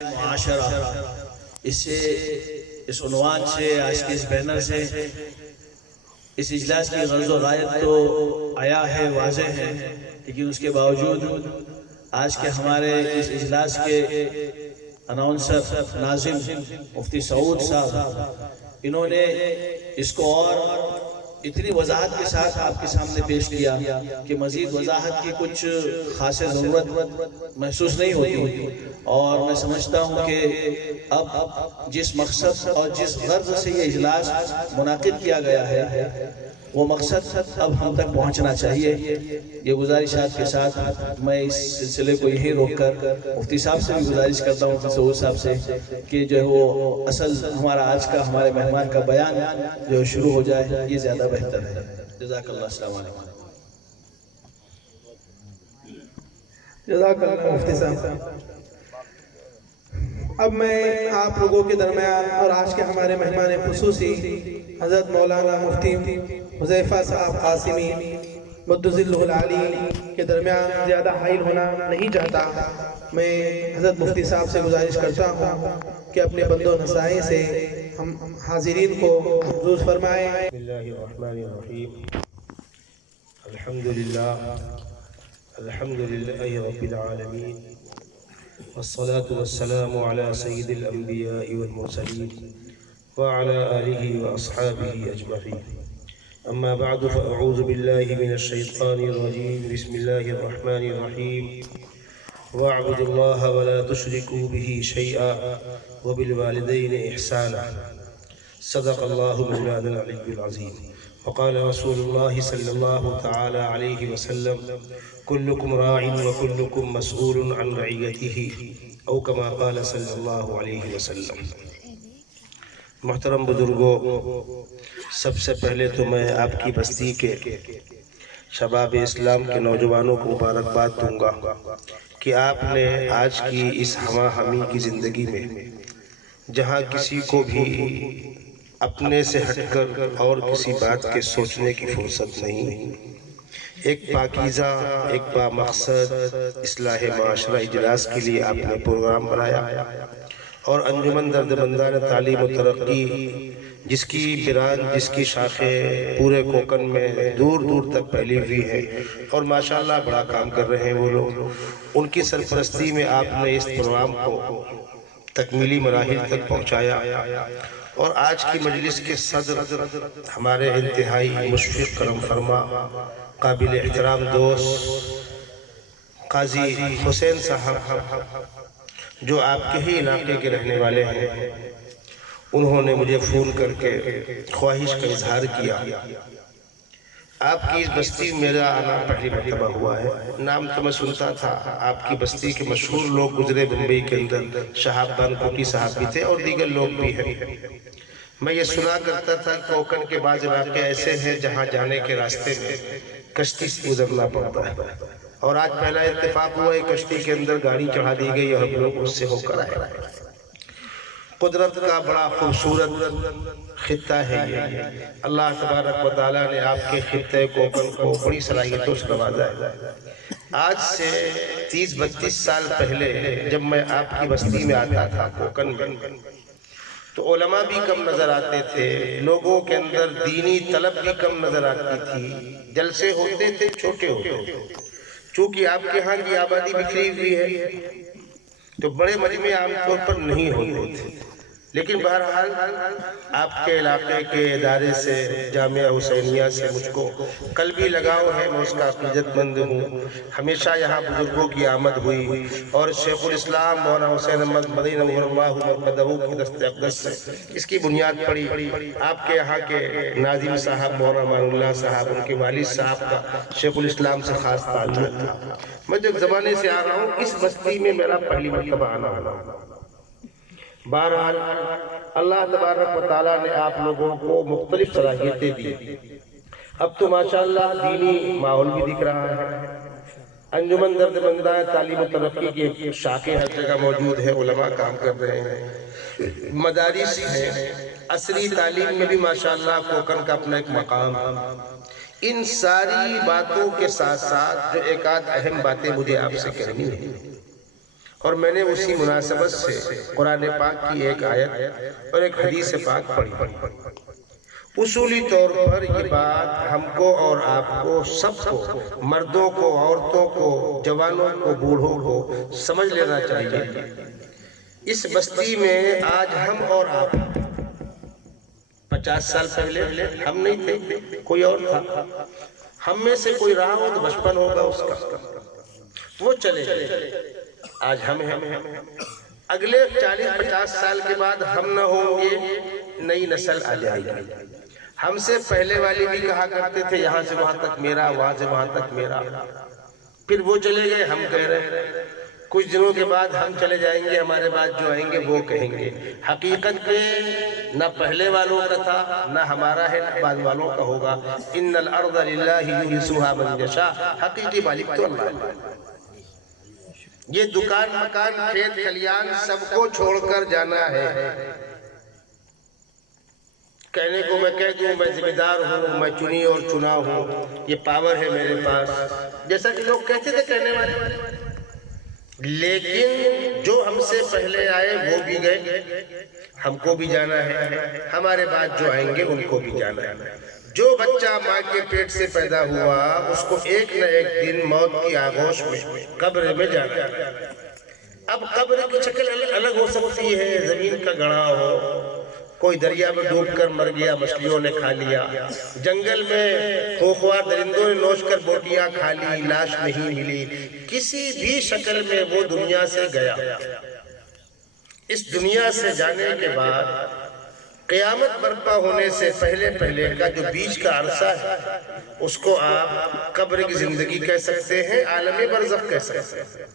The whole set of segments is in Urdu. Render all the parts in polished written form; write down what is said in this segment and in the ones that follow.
معاشرہ، اس عنوان سے، آج کے اس بینر سے اس اجلاس کی غرض و غایت تو آیا ہے، واضح ہے، لیکن اس کے باوجود آج کے ہمارے اس اجلاس کے اناؤنسر ناظم مفتی سعود صاحب، انہوں نے اس کو اور اتنی وضاحت کے ساتھ آپ کے سامنے پیش کیا کہ مزید وضاحت کی کچھ خاص ضرورت محسوس نہیں ہوتی، اور میں سمجھتا ہوں کہ اب جس مقصد اور جس غرض سے یہ اجلاس منعقد کیا گیا ہے وہ مقصد اب ہم تک پہنچنا چاہیے۔ یہ گزارشات کے ساتھ میں اس سلسلے کو یہی روک کر مفتی صاحب سے بھی گزارش کرتا ہوں، مفتی سعود صاحب سے، کہ جو ہے وہ اصل ہمارا آج کا ہمارے مہمان کا بیان جو شروع ہو جائے، یہ زیادہ بہتر ہے۔ جزاک اللہ، السلام علیکم۔ جزاک اللہ مفتی صاحب۔ اب میں آپ لوگوں کے درمیان اور آج کے ہمارے مہمان خصوصی حضرت مولانا مفتی حذیفہ صاحب قاسمی مدظلہ العالی کے درمیان زیادہ حائل ہونا نہیں چاہتا۔ میں حضرت مفتی صاحب سے گزارش کرتا ہوں کہ اپنے بند و نسائی سے ہم حاضرین کو محظوظ فرمائیں۔ بسم اللہ الرحمن الرحیم، الحمدللہ رب العالمین، والصلاة والسلام على سید الانبیاء والمرسلین وعلى آلہ واصحابہ اجمعین، اما بعد فاعوذ باللہ من الشیطان الرجیم، بسم اللہ الرحمن الرحیم، واعبدوا اللہ ولا تشرکوا به شیئا وبالوالدین احسانا، صدق اللہ مولانا العلی العظیم۔ وقال رسول اللہ صلی اللہ تعالی علیہ وسلم، کلکم راع وکلکم مسئول عن رعیتہ، او کما قال صلی اللہ علیہ وسلم۔ محترم بزرگوں، سب سے پہلے تو میں آپ کی بستی کے شباب اسلام کے نوجوانوں کو مبارکباد دوں گا کہ آپ نے آج کی اس ہمہ ہمی کی زندگی میں، جہاں کسی کو بھی اپنے سے ہٹ کر اور کسی بات کے سوچنے کی فرصت نہیں، ایک پاکیزہ، ایک با مقصد اصلاح معاشرہ اجلاس کے لیے آپ نے پروگرام بنایا، اور انجمن دردمندان تعلیم و ترقی، جس کی برانچ، جس کی شاخیں پورے کوکن میں دور دور تک پھیلی ہوئی ہے اور ماشاءاللہ بڑا کام کر رہے ہیں وہ لوگ، ان کی سرپرستی میں آپ نے اس پروگرام کو تکمیلی مراحل تک پہنچایا، اور آج کی مجلس کے صدر ہمارے انتہائی مشفق، کرم فرما، قابل احترام دوست قاضی حسین صاحب، جو آپ کے ہی علاقے کے رہنے والے ہیں، انہوں نے مجھے فون کر کے خواہش کا اظہار کیا۔ آپ کی اس بستی میں میرا آنا پہلی مرتبہ ہوا ہے، نام تو میں سنتا تھا، آپ کی بستی کے مشہور لوگ گزرے بمبئی کے اندر، شہاب بان کوٹی صاحب بھی تھے اور دیگر لوگ بھی ہیں۔ میں یہ سنا کرتا تھا کہ کوکن کے بعض علاقے ایسے ہیں جہاں جانے کے راستے میں کشتی سے گزرنا پڑتا ہے، اور آج پہلا اتفاق ہوا ہے کشتی کے اندر گاڑی چڑھا دی گئی اور ہم لوگ اس سے ہو کر آئے۔ قدرت کا بڑا خوبصورت خطہ ہے یہ، اللہ تبارک و تعالیٰ نے آپ کے خطے کوکن کو بڑی صلاحیتوں سے نوازا ہے۔ آج سے 30-32 سال پہلے جب میں آپ کی بستی میں آتا تھا کوکن میں، تو علماء بھی کم نظر آتے تھے، لوگوں کے اندر دینی طلب بھی کم نظر آتی تھی، جلسے ہوتے تھے چھوٹے ہوتے تھے، چونکہ آپ کے ہاں کی آبادی بکھری ہوئی ہے تو بڑے مجمع عام طور پر نہیں ہوتے تھے، لیکن بہرحال آپ کے علاقے کے ادارے سے، جامعہ حسینیہ سے مجھ کو قلبی لگاؤ ہے، میں اس کا عقیدت مند ہوں۔ ہمیشہ یہاں بزرگوں کی آمد ہوئی، اور شیخ الاسلام مولانا حسین احمد مدنی نور اللہ مرقدہ کی دست اقدس سے اس کی بنیاد پڑی۔ آپ کے یہاں کے ناظم صاحب مولانا مان اللہ صاحب، ان کے والد صاحب کا شیخ الاسلام سے خاص تعلق تھا۔ میں جب زمانے سے آ رہا ہوں، اس بستی میں میرا پہلی مرتبہ آنا ہوا۔ بہرحال اللہ تبارک و تعالیٰ نے آپ لوگوں کو مختلف صلاحیتیں دی، اب تو ماشاءاللہ دینی ماحول بھی دکھ رہا ہے، انجمن دردمندان تعلیم و ترقی کی شاخیں ہر جگہ موجود ہیں، علماء کام کر رہے ہیں، مدارس ہیں، عصری تعلیم میں بھی ماشاءاللہ کوکن کا اپنا ایک مقام ہے۔ ان ساری باتوں کے ساتھ ساتھ جو ایک آدھ اہم باتیں مجھے آپ سے کہنی ہیں، اور میں نے اسی مناسبت سے قرآن پاک کی ایک آیت اور ایک حدیث پاک پڑھی۔ اصولی طور پر یہ بات ہم کو اور آپ کو، سب کو، مردوں کو، عورتوں کو، جوانوں کو، بوڑھوں کو سمجھ لینا چاہیے۔ اس بستی میں آج ہم اور آپ 50 سال پہلے ہم نہیں تھے، کوئی اور تھا۔ ہم میں سے کوئی رہا ہو تو بچپن ہوگا اس کا، وہ چلے گئے، آج ہم ہیں۔ اگلے 40-50 سال کے بعد ہم نہ ہوں گے، نئی نسل آ جائے گی۔ ہم سے پہلے والی بھی کہا کرتے تھے یہاں سے وہاں تک میرا، وہاں سے وہاں تک میرا، پھر وہ چلے گئے، ہم کہہ رہے ہیں۔ کچھ دنوں کے بعد ہم چلے جائیں گے، ہمارے بعد جو آئیں گے وہ کہیں گے۔ حقیقت میں نہ پہلے والوں کا تھا، نہ ہمارا ہے، نہ بعد والوں کا ہوگا۔ ان الارض للہ یورثها من یشاء، حقیقی مالک تو اللہ ہے۔ یہ دکان مکان کھیت کھلیان سب کو چھوڑ کر جانا ہے۔ کہنے کو میں کہہ دوں میں ذمہ دار ہوں، میں چنی اور چنا ہوں، یہ پاور ہے میرے پاس، جیسا کہ لوگ کہتے تھے کہنے والے، لیکن جو ہم سے پہلے آئے وہ بھی گئے، ہم کو بھی جانا ہے، ہمارے بعد جو آئیں گے ان کو بھی جانا ہے۔ جو بچہ ماں کے پیٹ سے پیدا ہوا اس کو ایک نہ ایک دن موت کی آغوش میں قبر میں جانا ہے۔ اب قبر کی شکل الگ ہو سکتی ہے، زمین کا گڑھا ہو، کوئی دریا میں ڈوب کر مر گیا، مچھلیوں نے کھا لیا، جنگل میں خوخوار درندوں نے نوچ کر بوٹیاں کھا لی، لاش نہیں ملی، کسی بھی شکل میں وہ دنیا سے گیا۔ اس دنیا سے جانے کے بعد قیامت برپا ہونے سے پہلے کا جو بیچ کا عرصہ ہے اس کو آپ قبر کی زندگی کہہ سکتے ہیں، عالم برزخ کہہ سکتے ہیں۔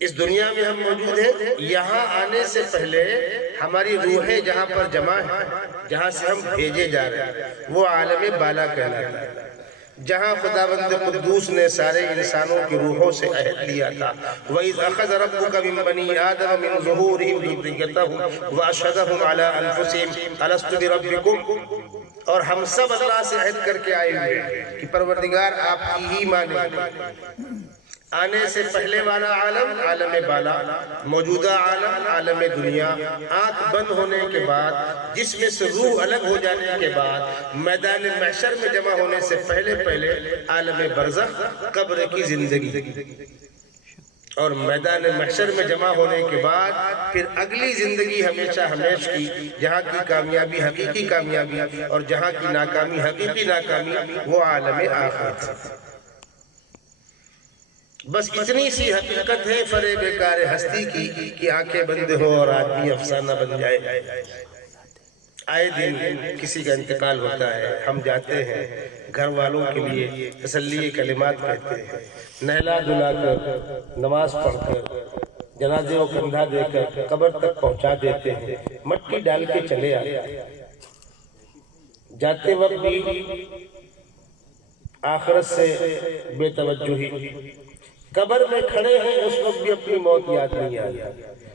اس دنیا میں ہم موجود ہیں، یہاں آنے سے پہلے ہماری روحیں جہاں پر جمع ہیں، جہاں سے ہم بھیجے جا رہے ہیں، وہ عالم بالا کہلاتا ہے، جہاں خداوند قدوس نے سارے انسانوں کی روحوں سے عہد لیا تھا۔ وَإِذْ أَخَذَ رَبُّكَ مِن بَنِي آدَمَ مِن ظُهُورِهِمْ ذُرِّيَّتَهُمْ وَأَشْهَدَهُمْ عَلَىٰ أَنفُسِهِمْ أَلَسْتُ بِرَبِّكُمْ، اور ہم سب اللہ سے عہد کر کے آئے ہوئے کہ پروردگار آپ کی ہی مانیں۔ آنے سے پہلے والا عالم عالم بالا، موجودہ عالم عالم دنیا، آنکھ بند ہونے کے بعد، جسم سے روح الگ ہو جانے کے بعد، میدان محشر میں جمع ہونے سے پہلے عالم برزخ، قبر کی زندگی، اور میدان محشر میں جمع ہونے کے بعد پھر اگلی زندگی ہمیشہ ہمیش کی، جہاں کی کامیابی حقیقی کامیابی اور جہاں کی ناکامی حقیقی ناکامی، وہ عالم آخرت۔ بس اتنی سی حقیقت ہے فریب کار ہستی کی کہ آنکھیں بند ہو اور آدمی افسانہ بن جائے۔ آئے دن کسی کا انتقال ہوتا ہے، ہم جاتے ہیں، گھر والوں کے لیے تسلی کلمات کہتے ہیں، نہلا دھلا کر، نماز پڑھ کر، جنازے کو کندھا دے کر قبر تک پہنچا دیتے ہیں، مٹی ڈال کے چلے آتے ہیں۔ جاتے وقت بھی آخرت سے بے توجہی، قبر میں کھڑے ہیں اس وقت بھی اپنی موت یاد نہیں آئی۔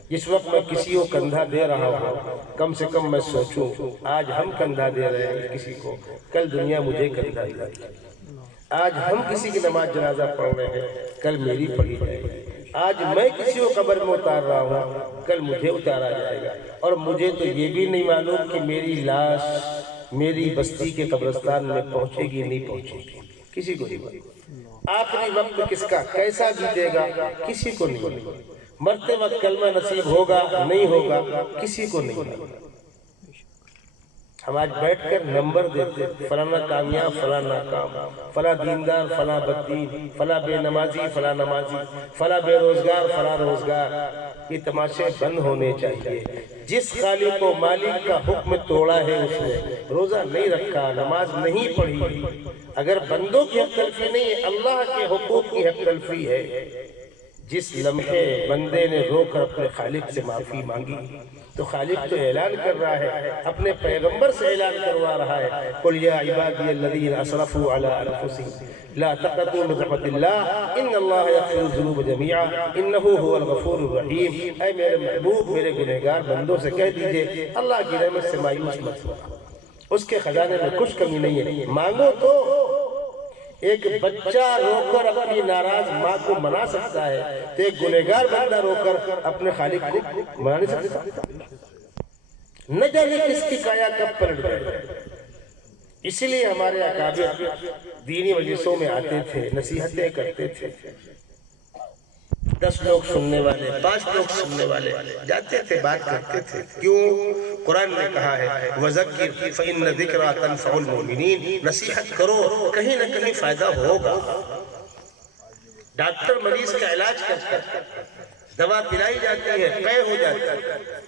جس وقت میں کسی کو کندھا دے رہا ہوں، کم سے کم میں سوچوں آج ہم کندھا دے رہے ہیں کسی کو، کل دنیا مجھے کندھا دے گی۔ آج ہم کسی کی نماز جنازہ پڑھ رہے ہیں، کل میری پڑھی جائے گی۔ آج میں کسی کو قبر میں اتار رہا ہوں، کل مجھے اتارا جائے گا، اور مجھے تو یہ بھی نہیں معلوم کہ میری لاش میری بستی کے قبرستان میں پہنچے گی نہیں پہنچے گی، کسی کو نہیں معلوم۔ آخری وقت کس کا کیسا بیتے گا کسی کو نہیں معلوم۔ مرتے وقت کلمہ نصیب ہوگا نہیں ہوگا کسی کو نہیں معلوم۔ ہم آج بیٹھ کر نمبر دیتے، فلانا کامیاب، فلاں ناکام، فلاں دیندار، فلاں بددین، فلاں بے نمازی، فلاں نمازی، فلاں بے روزگار، فلاں روزگار۔ یہ تماشے بند ہونے چاہیے۔ جس خالق و مالک کا حکم توڑا ہے اس نے، روزہ نہیں رکھا، نماز نہیں پڑھی، اگر بندوں کی حق تلفی نہیں ہے، اللہ کے حقوق کی حق تلفی ہے۔ جس لمحے بندے نے رو کر اپنے خالق سے معافی مانگی تو خالق تو اعلان کر رہا ہے، اپنے پیغمبر سے اعلان کروا رہا ہے، قُلْ يَا عِبَادِيَ الَّذِينَ أَسْرَفُوا عَلَىٰ أَنفُسِهِمْ لَا تَقْنَطُوا مِن رَحْمَةِ اللَّهِ إِنَّ اللَّهَ يَغْفِرُ الذُّنُوبَ جَمِيعًا إِنَّهُ هُوَ الْغَفُورُ الرَّحِيمُ۔ اے میرے محبوب، میرے گنہگار بندوں سے کہہ دیجئے اللہ کی رحمت سے مایوس مت ہو، اس کے خزانے میں کچھ کمی نہیں ہے، مانگو تو ایک بچہ رو کر اپنی ناراض ماں کو منا سکتا ہے تو ایک گنہگار بندہ رو کر اپنے خالق کو منا نہیں سکتا. نہ جانے کس کی کایا کب پلٹ جائے. اسی لیے ہمارے اکابر دینی مجلسوں میں آتے تھے، نصیحتیں کرتے تھے. 10 لوگ سننے والے، 5 لوگ سننے والے جاتے تھے، بات کرتے تھے. کیوں؟ قرآن نے کہا ہے وَذَكِّرْ فَإِنَّ ذِكْرَى تَنفَعُ الْمُؤْمِنِينَ. نصیحت کرو، کہیں نہ کہیں فائدہ ہوگا. ڈاکٹر مریض کا علاج کرتا ہے، دوا پلائی جاتی ہے، قے ہو جاتا ہے.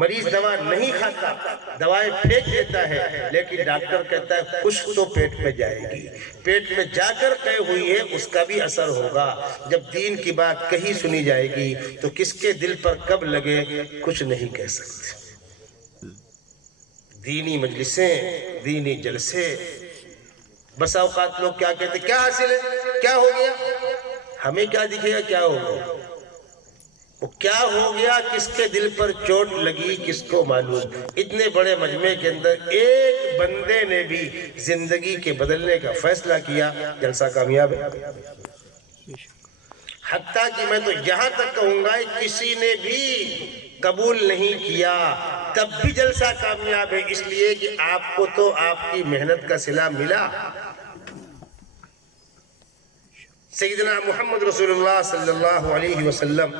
مریض دوا نہیں کھاتا، دوائیں پھینک دیتا ہے، لیکن ڈاکٹر کہتا ہے کچھ تو پیٹ میں جائے گی. پیٹ میں جا کر قے ہوئی ہے، اس کا بھی اثر ہوگا. جب دین کی بات کہیں سنی جائے گی تو کس کے دل پر کب لگے کچھ نہیں کہہ سکتے. دینی مجلسیں، دینی جلسے، بس اوقات لوگ کیا کہتے ہیں، کیا حاصل ہے، کیا ہو گیا، ہمیں کیا دکھے گا کیا ہو گیا. وہ کیا ہو گیا، کس کے دل پر چوٹ لگی کس کو معلوم. اتنے بڑے مجمع کے اندر ایک بندے نے بھی زندگی کے بدلنے کا فیصلہ کیا، جلسہ کامیاب ہے. حتیٰ کہ میں تو یہاں تک کہوں گا کسی نے بھی قبول نہیں کیا تب بھی جلسہ کامیاب ہے، اس لیے کہ آپ کو تو آپ کی محنت کا صلہ ملا. سیدنا محمد رسول اللہ صلی اللہ علیہ وسلم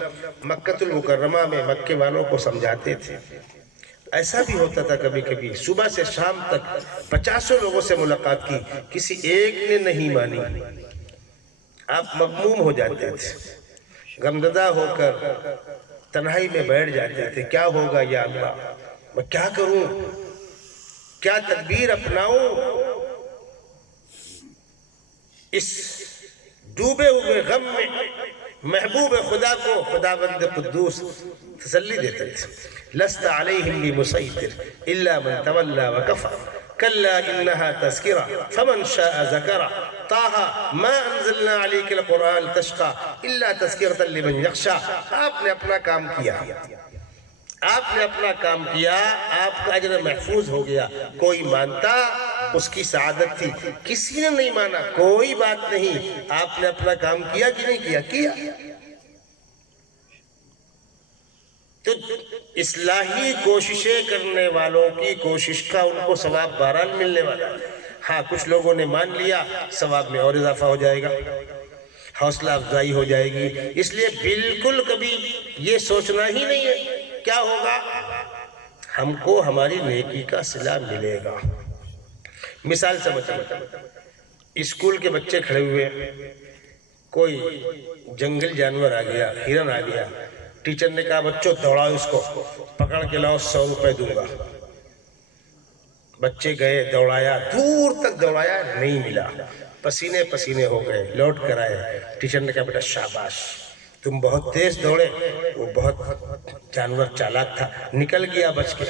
مکہ المکرمہ میں مکے والوں کو سمجھاتے تھے. ایسا بھی ہوتا تھا کبھی کبھی صبح سے شام تک 50 لوگوں سے ملاقات کی، کسی ایک نے نہیں مانی. آپ مغموم ہو جاتے تھے، غمزدہ ہو کر تنہائی میں بیٹھ جاتے تھے. کیا ہوگا یا اللہ، میں کیا کروں، کیا تدبیر اپناؤں. اس ڈوبے ہوئے غم میں محبوب خدا کو خداوند قدوس تسلی دیتے تھے. لست علیہم بمسیطر الا من تولی وکفر کلا انہا تذکرہ فمن شاء ذکرہ طه ما انزلنا علیک القرآن تشقى الا تذکرة لمن یخشى. آپ نے اپنا کام کیا، آپ نے اپنا کام کیا، آپ کا اجر محفوظ ہو گیا. کوئی مانتا اس کی سعادت تھی، کسی نے نہیں مانا کوئی بات نہیں. آپ نے اپنا کام کیا کہ نہیں کیا؟ کیا. تو اصلاحی کوششیں کرنے والوں کی کوشش کا ان کو ثواب بہرحال ملنے والا. ہاں کچھ لوگوں نے مان لیا، ثواب میں اور اضافہ ہو جائے گا، حوصلہ افزائی ہو جائے گی. اس لیے بالکل کبھی یہ سوچنا ہی نہیں ہے کیا ہوگا، ہم کو ہماری نیکی کا صلہ ملے گا. مثال سمجھیں، اسکول کے بچے کھڑے ہوئے، کوئی جنگل جانور آ گیا، ہرن آ گیا. ٹیچر نے کہا بچوں دوڑاؤ اس کو، پکڑ کے لاؤ، 100 روپے دوں گا. بچے گئے، دوڑایا، دور تک دوڑایا، نہیں ملا، پسینے پسینے ہو گئے. لوٹ کر آئے، ٹیچر نے کہا بیٹا شاباش، تم بہت تیز دوڑے. وہ بہت جانور چالاک تھا، نکل گیا بچ کے.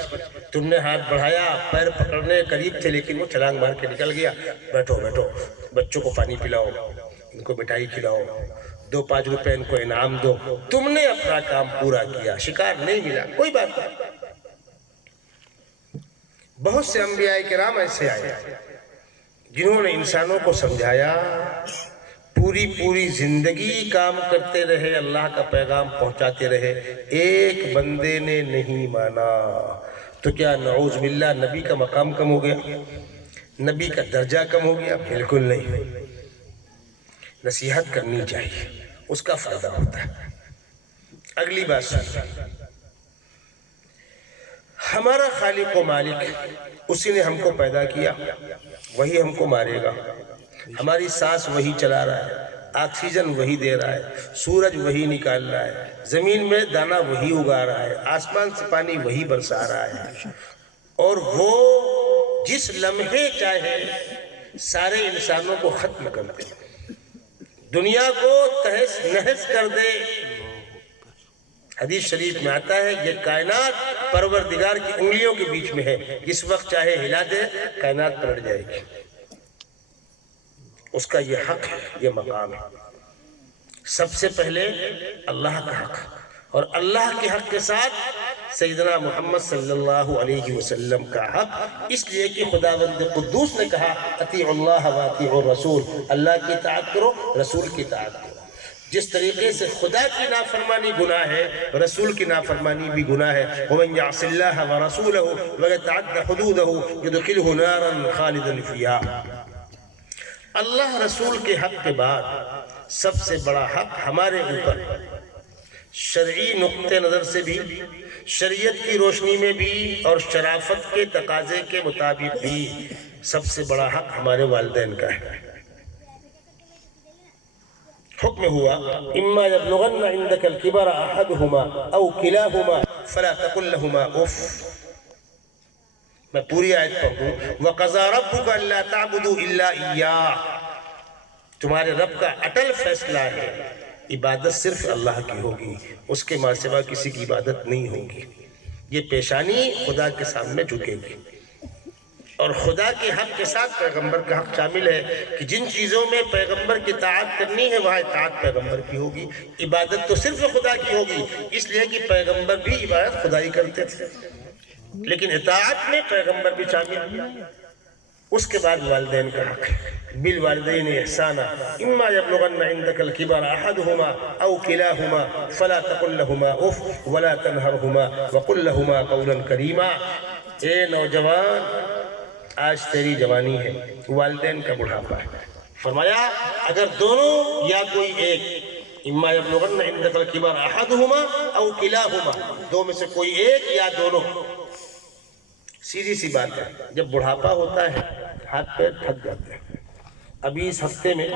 تم نے ہاتھ بڑھایا، پیر پکڑنے قریب تھے لیکن وہ چھلانگ مار کے نکل گیا. بیٹھو بیٹھو، بچوں کو پانی پلاؤ، ان کو مٹھائی کھلاؤ، 2-5 روپے ان کو انعام دو. تم نے اپنا کام پورا کیا، شکار نہیں ملا، کوئی بات نہیں. بہت سے انبیاء کرام ایسے آئے جنہوں نے انسانوں کو سمجھایا، پوری زندگی کام کرتے رہے، اللہ کا پیغام پہنچاتے رہے، ایک بندے نے نہیں مانا. تو کیا نعوذ باللہ نبی کا مقام کم ہو گیا، نبی کا درجہ کم ہو گیا؟ بالکل نہیں. نصیحت کرنی چاہیے، اس کا فائدہ ہوتا ہے. اگلی بات سنیں، ہمارا خالق و مالک اسی نے ہم کو پیدا کیا، وہی ہم کو مارے گا. ہماری سانس وہی چلا رہا ہے، آکسیجن وہی دے رہا ہے، سورج وہی نکال رہا ہے، زمین میں دانہ وہی اگا رہا ہے، آسمان سے پانی وہی برسا رہا ہے. اور وہ جس لمحے چاہے سارے انسانوں کو ختم کر دے، دنیا کو تہس نہس کر دے. حدیث شریف میں آتا ہے یہ کائنات پروردگار کی انگلیوں کے بیچ میں ہے، جس وقت چاہے ہلا دے کائنات پلٹ جائے گی. اس کا یہ حق ہے، یہ مقام ہے. سب سے پہلے اللہ کا حق، اور اللہ کے حق کے ساتھ سیدنا محمد صلی اللہ علیہ وسلم کا حق، اس لیے کہ خداوند قدوس نے کہا اطیعوا اللہ و اطیعوا الرسول، اللہ کی اطاعت کرو، رسول کی اطاعت کرو۔ جس طریقے سے خدا کی نافرمانی گناہ ہے، رسول کی نافرمانی بھی گناہ ہے۔ وَمَنْ يَعْصِ اللَّهَ وَرَسُولَهُ وَيَتَعَدَّ حُدُودَهُ يُدْخِلْهُ نَارًا خَالِدًا فِيهَا۔ اللہ رسول کے حق کے بعد سب سے بڑا حق ہمارے اوپر شرعی نقطہ نظر سے بھی، شریعت کی روشنی میں بھی اور شرافت کے تقاضے کے مطابق بھی سب سے بڑا حق ہمارے والدین کا ہے۔ حکم ہوا اما یبلغن عندک الکبر احدہما او کلاہما فلا تقل لہما اف۔ میں پوری آیت پڑھوں، وَقَضَى رَبُّكَ أَلَّا تَعْبُدُوا إِلَّا إِيَّاهُ، تمہارے رب کا اٹل فیصلہ ہے عبادت صرف اللہ کی ہوگی، اس کے ماں سوا کسی کی عبادت نہیں ہوگی۔ یہ پیشانی خدا کے سامنے جھکے گی، اور خدا کے حق کے ساتھ پیغمبر کا حق شامل ہے کہ جن چیزوں میں پیغمبر کی اطاعت کرنی ہے وہاں اطاعت پیغمبر کی ہوگی، عبادت تو صرف خدا کی ہوگی، اس لیے کہ پیغمبر بھی عبادت خدا ہی کرتے تھے، لیکن اطاعت میں پیغمبر بھی شامل ہے۔ اس کے بعد والدین کا حق ہے، بالوالدین احسانا اما یبلغن عندک الکبر احدہما او کلاہما فلا تقل لہما اف ولا تنہرہما وقل لہما قولا کریما۔ اے نوجوان، آج تیری جوانی ہے، والدین کا بڑھاپا ہے، فرمایا اگر دونوں یا کوئی ایک، اما یبلغن عندک الکبر احدہما او کلاہما، دو میں سے کوئی ایک یا دونوں، سیدھی سی بات ہے، جب بڑھاپا ہوتا ہے ہاتھ پیر تھک جاتے ہیں۔ ابھی اس ہفتے میں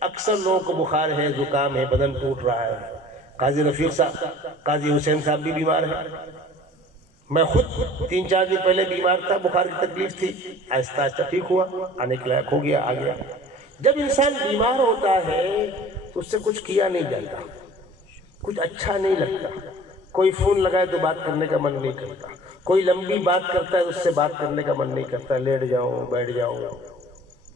اکثر لوگوں کو بخار ہے، زکام ہے، بدن ٹوٹ رہا ہے۔ قاضی رفیق صاحب، قاضی حسین صاحب بھی بیمار ہیں، میں خود 3-4 دن پہلے بیمار تھا، بخار کی تکلیف تھی، آہستہ آہستہ ٹھیک ہوا، آنے کے لائق ہو گیا، آ گیا۔ جب انسان بیمار ہوتا ہے تو اس سے کچھ کیا نہیں جاتا، کچھ اچھا نہیں لگتا، کوئی فون لگائے تو بات کرنے کا من نہیں کرتا، کوئی لمبی بات کرتا ہے اس سے بات کرنے کا من نہیں کرتا، لیٹ جاؤں بیٹھ جاؤں،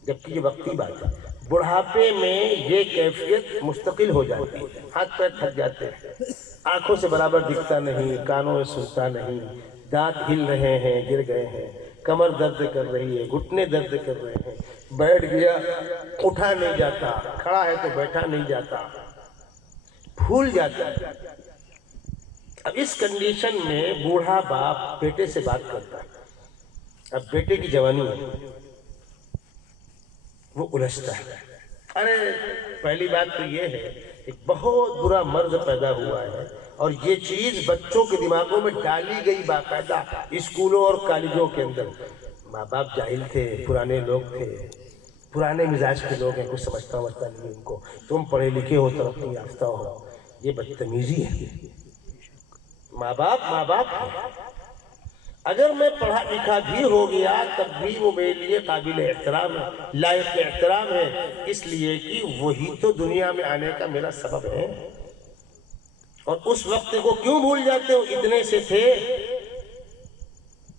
جبکہ یہ وقتی بات ہے۔ بڑھاپے میں یہ کیفیت مستقل ہو جاتی ہے، ہاتھ پیر تھک جاتے ہیں، آنکھوں سے برابر دکھتا نہیں، کانوں سے سنتا نہیں، دانت ہل رہے ہیں، گر گئے ہیں، کمر درد کر رہی ہے، گھٹنے درد کر رہے ہیں، بیٹھ گیا اٹھا نہیں جاتا، کھڑا ہے تو بیٹھا نہیں جاتا، بھول جاتا ہے۔ اب اس کنڈیشن میں بوڑھا باپ بیٹے سے بات کرتا ہے، اب بیٹے کی جوانی ہے، وہ الجھتا ہے۔ ارے پہلی بات تو یہ ہے ایک بہت برا مرض پیدا ہوا ہے، اور یہ چیز بچوں کے دماغوں میں ڈالی گئی باقاعدہ اسکولوں اور کالجوں کے اندر۔ ماں باپ جاہل تھے، پرانے لوگ تھے، پرانے مزاج کے لوگ ہیں، کچھ سمجھتا نہیں ان کو، تم پڑھے لکھے ہو، ترقی یافتہ ہو، یہ بدتمیزی ہے۔ ماں باپ اگر میں پڑھا لکھا بھی ہو گیا تب بھی وہ میرے لیے قابل احترام ہے، لائق احترام ہے، اس لیے کہ وہی تو دنیا میں آنے کا میرا سبب ہے۔ اور اس وقت کو کیوں بھول جاتے ہو؟ اتنے سے تھے،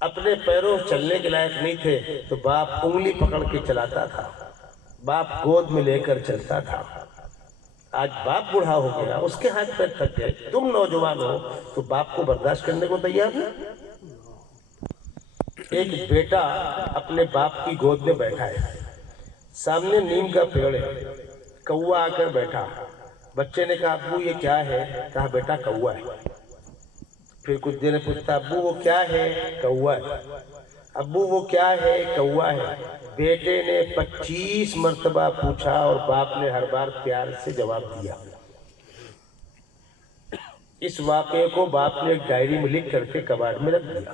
اپنے پیروں چلنے کے لائق نہیں تھے تو باپ انگلی پکڑ کے چلاتا تھا، باپ گود میں لے کر چلتا تھا۔ آج باپ بوڑھا ہو گیا، اس کے ہاتھ پیر تھک گئے، تم نوجوان ہو تو باپ کو برداشت کرنے کو تیار نہیں۔ ایک بیٹا اپنے باپ کی گود میں بیٹھا ہے، سامنے نیم کا پیڑ ہے، کوا آ کر بیٹھا، بچے نے کہا ابو یہ کیا ہے؟ کہا بیٹا کوا ہے۔ پھر کچھ دیر پوچھتا ابو وہ کیا ہے؟ کوا ہے۔ ابو وہ کیا ہے؟ کوا ہے۔ بیٹے نے 25 مرتبہ پوچھا اور باپ نے ہر بار پیار سے جواب دیا۔ اس واقعے کو باپ نے ایک ڈائری میں لکھ کر کے کباڑ میں رکھ دیا۔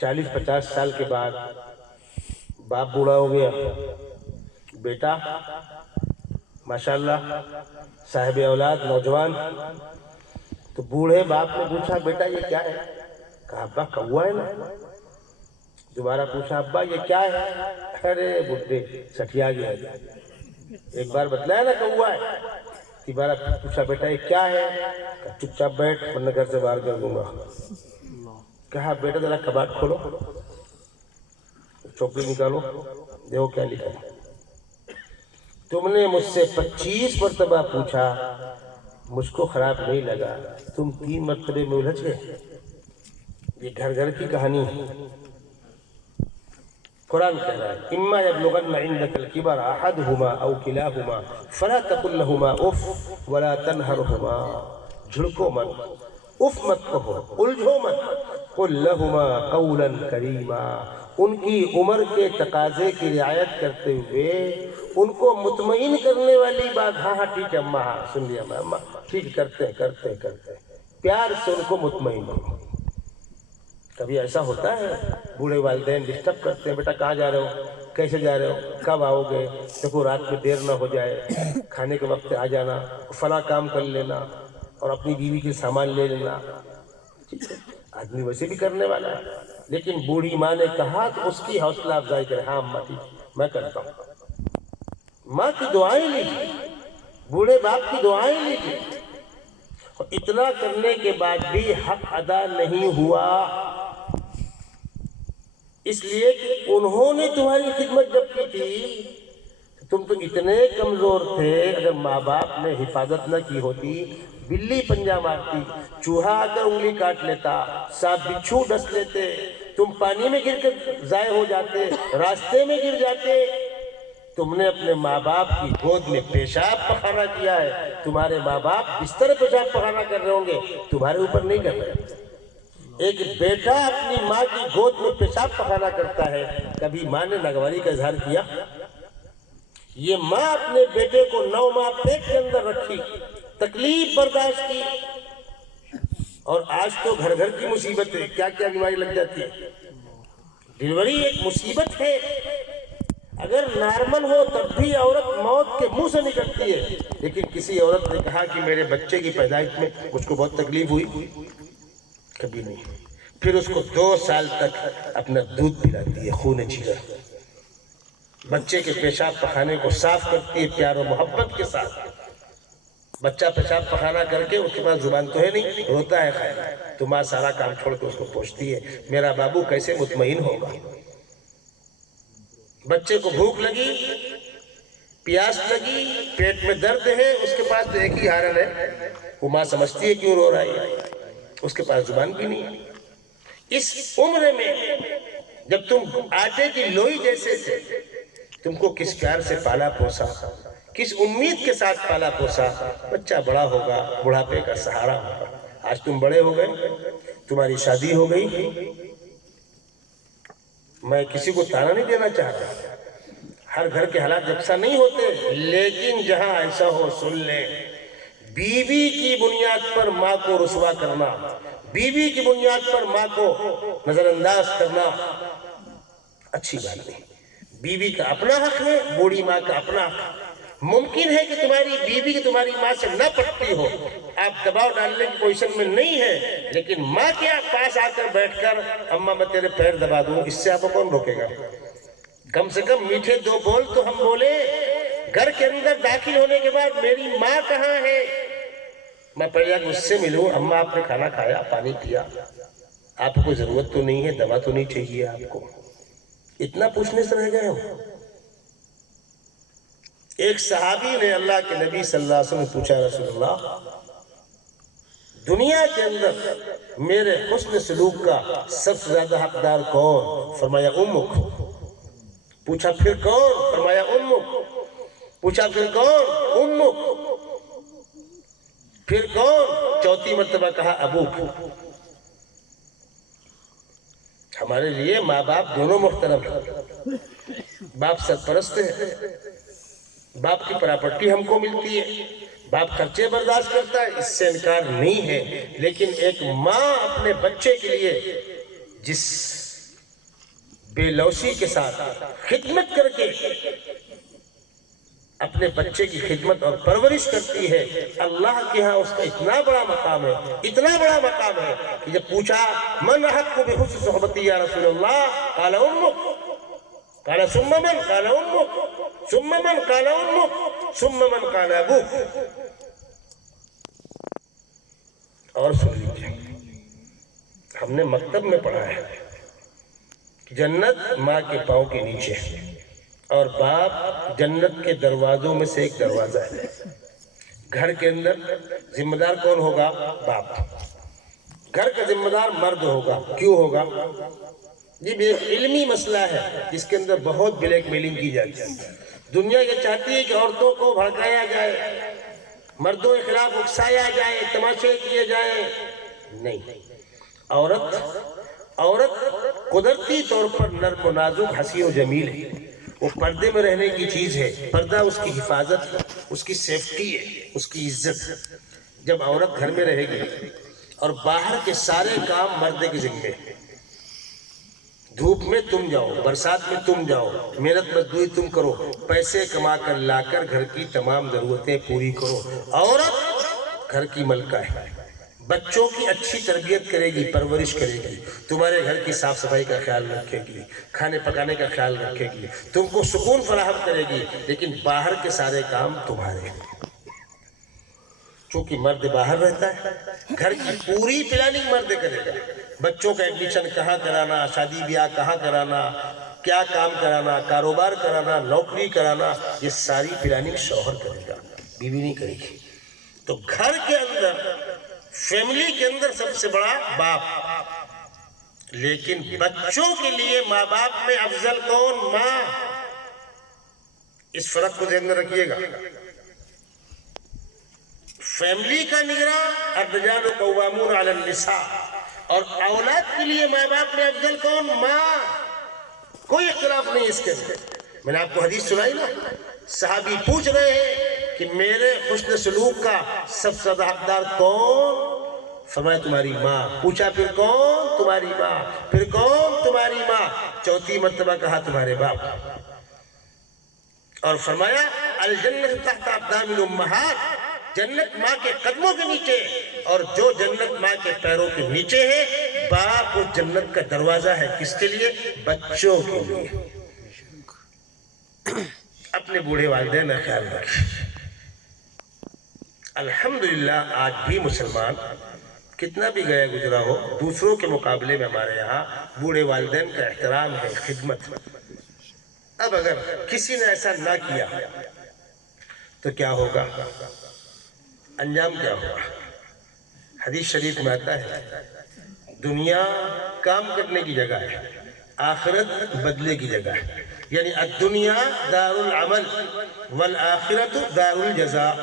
40-50 سال کے بعد باپ بوڑھا ہو گیا، بیٹا ماشاءاللہ صاحب اولاد نوجوان، تو بوڑھے باپ نے پوچھا بیٹا یہ کیا ہے؟ کہا ابا کوا ہے نا۔ دوبارہ پوچھا ابا یہ کیا ہے؟ ارے بڈھے سٹیا گیا، ایک بار بتلایا نا کوا ہے۔ دوبارہ پوچھا بیٹا یہ کیا ہے؟ کہا چپ چاپ بیٹھ ورنہ گھر سے باہر کر دوں گا۔ کہا بیٹا ذرا کباڑ کھولو، چوکری نکالو، دیکھو کیا لکھا ہے۔ تم نے مجھ سے 25 مرتبہ پوچھا، مجھ کو خراب نہیں لگا، تم 3 مرتبے میں الجھ گئے۔ یہ گھر گھر کی کہانی ہے۔ قرآن کہہ رہا ہے اما یبلغن عندک الکبر احدہما او کلاہما فلا تقل لہما اف ولا تنہرہما، جھڑکو مت، اف مت کہو، الجھو مت، قل لہما قولا کریما، ان کی عمر کے تقاضے کی رعایت کرتے ہوئے ان کو مطمئن کرنے والی بات، ہاں ہاں ٹھیک ہے اماں، ہاں سن لیا میں اماں، ٹھیک کرتے پیار سے ان کو مطمئن کرو۔ کبھی ایسا ہوتا ہے بوڑھے والدین ڈسٹرب کرتے ہیں، بیٹا کہاں جا رہے ہو، کیسے جا رہے ہو، کب آؤ گے، دیکھو رات میں دیر نہ ہو جائے، کھانے کے وقت آ جانا، فلاں کام کر لینا اور اپنی بیوی کے سامان لے لینا۔ آدمی ویسے بھی کرنے والا ہے، لیکن بوڑھی ماں نے کہا تو اس کی حوصلہ افزائی کرے، ہاں اماں ٹھیک میں کرتا ہوں۔ ماں کی دعائیں لیجیے، بوڑھے باپ کی دعائیں لیجیے۔ اور اتنا کرنے کے بعد بھی حق ادا نہیں ہوا، اس لیے کہ انہوں نے تمہاری خدمت جب کی تھی تم تو اتنے کمزور تھے، اگر ماں باپ نے حفاظت نہ کی ہوتی، بلی پنجہ مارتی، چوہا آ کر انگلی کاٹ لیتا، سانپ بچھو ڈس لیتے، تم پانی میں گر کر ضائع ہو جاتے، راستے میں گر جاتے۔ تم نے اپنے ماں باپ کی گود میں پیشاب پخانا کیا ہے، تمہارے ماں باپ بستر پیشاب پخانا کر رہے ہوں گے، تمہارے اوپر نہیں کر رہے۔ ایک بیٹا اپنی ماں کی گود میں پیشاب پخانا کرتا ہے، کبھی ماں نے ناگواری کا اظہار کیا؟ یہ ماں اپنے بیٹے کو 9 ماہ پیٹ کے اندر رکھی، تکلیف برداشت کی، اور آج تو گھر گھر کی مصیبت ہے، کیا کیا بیماری لگ جاتی ہے۔ ڈیلیوری ایک مصیبت ہے، اگر نارمل ہو تب بھی عورت موت کے منہ سے نکلتی ہے، لیکن کسی عورت نے کہا کہ میرے بچے کی پیدائش میں مجھ کو بہت تکلیف ہوئی؟ کبھی نہیں۔ پھر اس کو 2 سال تک اپنا دودھ پلاتی ہے، خون جگر، بچے کے پیشاب پخانے کو صاف کرتی ہے پیار و محبت کے ساتھ۔ بچہ پیشاب پخانا کر کے اس کے پاس زبان تو ہے نہیں، روتا ہے خیر، تو ماں سارا کام چھوڑ کے اس کو پوچھتی ہے میرا بابو کیسے مطمئن ہوگا۔ بچے کو بھوک لگی، پیاس لگی، پیٹ میں درد ہے، اس کے پاس تو ایک ہی حارن ہے، وہ ماں سمجھتی ہے کیوں رو رہا ہے، اس کے پاس زبان بھی نہیں ہے۔ اس عمر میں جب تم آٹے کی لوئی جیسے تھے، تم کو کس پیار سے پالا پوسا، کس امید کے ساتھ پالا پوسا۔ بچہ بڑا ہوگا، بڑھاپے کا سہارا ہوگا۔ آج تم بڑے ہو گئے، تمہاری شادی ہو گئی۔ میں کسی کو تانا نہیں دینا چاہتا، ہر گھر کے حالات یکساں نہیں ہوتے، لیکن جہاں ایسا ہو سن لیں، بیوی کی بنیاد پر ماں کو رسوا کرنا، بیوی کی بنیاد پر ماں کو نظر انداز کرنا اچھی بات نہیں۔ بیوی کا اپنا حق ہے، بوڑھی ماں کا اپنا حق ہے۔ ممکن ہے کہ تمہاری بیوی کی تمہاری ماں سے نہ پٹتی ہو، آپ دباؤ ڈالنے کی پوزیشن میں نہیں ہے، لیکن ماں کے پاس آ کر بیٹھ کر اماں میں تیرے پیر دبا دوں، اس سے آپ کو کون روکے گا؟ کم سے کم میٹھے 2 بول تو ہم بولے۔ گھر کے اندر داخل ہونے کے بعد میری ماں کہاں ہے، میں پہلے جا کے اس سے ملوں، اماں آپ نے کھانا کھایا، پانی پیا، آپ کو ضرورت تو نہیں ہے، دوا تو نہیں چاہیے آپ کو، اتنا پوچھنے سے رہ گئے ہو۔ ایک صحابی نے اللہ کے نبی صلی اللہ علیہ وسلم پوچھا رسول اللہ دنیا کے اندر میرے حسن سلوک کا سب سے زیادہ حقدار کون؟ فرمایا امک۔ پوچھا پھر کون؟ فرمایا امک۔ پوچھا پھر کون؟ امک۔ پھر کون؟ چوتھی مرتبہ کہا ابوک۔ ہمارے لیے ماں باپ دونوں محترم ہیں، باپ سرپرست ہے، باپ کی پراپرٹی ہم کو ملتی ہے، باپ خرچے برداشت کرتا ہے، اس سے انکار نہیں ہے، لیکن ایک ماں اپنے بچے کے لیے جس بے لوثی کے ساتھ خدمت کر کے اپنے بچے کی خدمت اور پرورش کرتی ہے، اللہ کے ہاں اس کا اتنا بڑا مقام ہے، اتنا بڑا مقام ہے کہ جب پوچھا من احق بحسن صحبتی یا رسول اللہ قال امک، قال ثم من؟ قال امک، ثم من؟ قال امک، ثم من؟ قال ابوک۔ اور سن لیجیے، ہم نے مکتب میں پڑھا ہے کہ جنت ماں کے پاؤں کے نیچے ہے، اور باپ جنت کے دروازوں میں سے ایک دروازہ ہے۔ گھر کے اندر ذمہ دار کون ہوگا؟ باپ۔ گھر کا ذمہ دار مرد ہوگا۔ کیوں ہوگا؟ یہ بھی ایک علمی مسئلہ ہے جس کے اندر بہت بلیک میلنگ کی جاتی ہے۔ دنیا یہ چاہتی ہے کہ عورتوں کو بھڑکایا جائے، مردوں کے خلاف اکسایا جائے، تماشے کیے جائیں۔ نہیں، عورت قدرتی طور پر نرم و نازک، حسین و جمیل ہے۔ وہ پردے میں رہنے کی چیز ہے۔ پردہ اس کی حفاظت ہے، اس کی سیفٹی ہے، اس کی عزت ہے۔ جب عورت گھر میں رہے گی اور باہر کے سارے کام مرد کے ذمے، دھوپ میں تم جاؤ، برسات میں تم جاؤ، محنت مزدوری تم کرو، پیسے کما کر لا کر گھر کی تمام ضرورتیں پوری کرو۔ عورت گھر کی ملکہ ہے، بچوں کی اچھی تربیت کرے گی، پرورش کرے گی، تمہارے گھر کی صاف صفائی کا خیال رکھے گی، کھانے پکانے کا خیال رکھے گی، تم کو سکون فراہم کرے گی، لیکن باہر کے سارے کام تمہارے۔ چونکہ مرد باہر رہتا ہے، گھر کی پوری پلاننگ مرد کرے گا۔ بچوں کا ایڈمیشن کہاں کرانا، شادی بیاہ کہاں کرانا، کیا کام کرانا، کاروبار کرانا، نوکری کرانا، یہ ساری پلاننگ شوہر کرے گا، بیوی نہیں کرے گی۔ تو گھر کے اندر، فیملی کے اندر سب سے بڑا باپ، لیکن بچوں کے لیے ماں باپ میں افضل کون؟ ماں۔ اس فرق کو ذہن میں رکھیے گا۔ فیملی کا نگراں الرجال قوامون علی النساء، اور اولاد کے لیے ماں باپ میں افضل کون؟ ماں۔ کوئی اختلاف نہیں اس کے اندر۔ میں نے آپ کو حدیث سنائی نا، صحابی پوچھ رہے ہیں کہ میرے حسن سلوک کا سب سے زیادہ حقدار کون؟ فرمایا تمہاری ماں۔ پوچھا پھر کون؟ تمہاری ماں۔ پھر کون؟ تمہاری ماں۔ چوتھی مرتبہ کہا تمہارے باپ، اور فرمایا الجنت تحت اقدام الامہات، جنت ماں کے قدموں کے نیچے، اور جو جنت ماں کے پیروں کے نیچے ہے، باپ اس جنت کا دروازہ ہے۔ کس کے لیے؟ بچوں کے لیے۔ اپنے بوڑھے والدین کا خیال رکھیں۔ الحمدللہ آج بھی مسلمان کتنا بھی گیا گزرا ہو، دوسروں کے مقابلے میں ہمارے یہاں بوڑھے والدین کا احترام ہے، خدمت۔ اب اگر کسی نے ایسا نہ کیا تو کیا ہوگا؟ انجام کیا ہوگا؟ حدیث شریف میں آتا ہے دنیا کام کرنے کی جگہ ہے، آخرت بدلے کی جگہ ہے۔ یعنی الدنیا دار العمل والآخرت دار الجزاء۔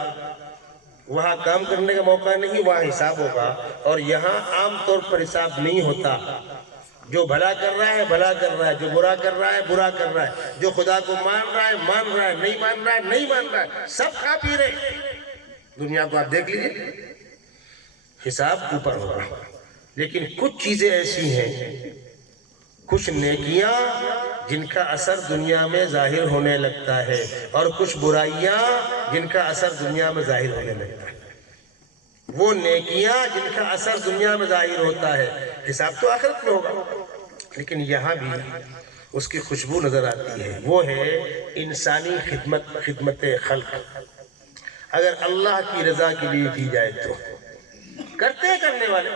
وہاں کام کرنے کا موقع نہیں، وہاں حساب ہوگا، اور یہاں عام طور پر حساب نہیں ہوتا۔ جو بھلا کر رہا ہے بھلا کر رہا ہے، جو برا کر رہا ہے برا کر رہا ہے، جو خدا کو مان رہا ہے مان رہا ہے، نہیں مان رہا ہے نہیں مان رہا ہے، سب کھا پی رہے۔ دنیا کو آپ دیکھ لیجئے، حساب اوپر ہوگا۔ لیکن کچھ چیزیں ایسی ہیں، کچھ نیکیاں جن کا اثر دنیا میں ظاہر ہونے لگتا ہے، اور کچھ برائیاں جن کا اثر دنیا میں ظاہر ہونے لگتا ہے۔ وہ نیکیاں جن کا اثر دنیا میں ظاہر ہوتا ہے، حساب تو آخرت میں ہوگا، لیکن یہاں بھی اس کی خوشبو نظر آتی ہے۔ وہ ہے انسانی خدمت، خدمت خلق۔ اگر اللہ کی رضا کے لیے کی جائے تو کرتے ہیں کرنے والے،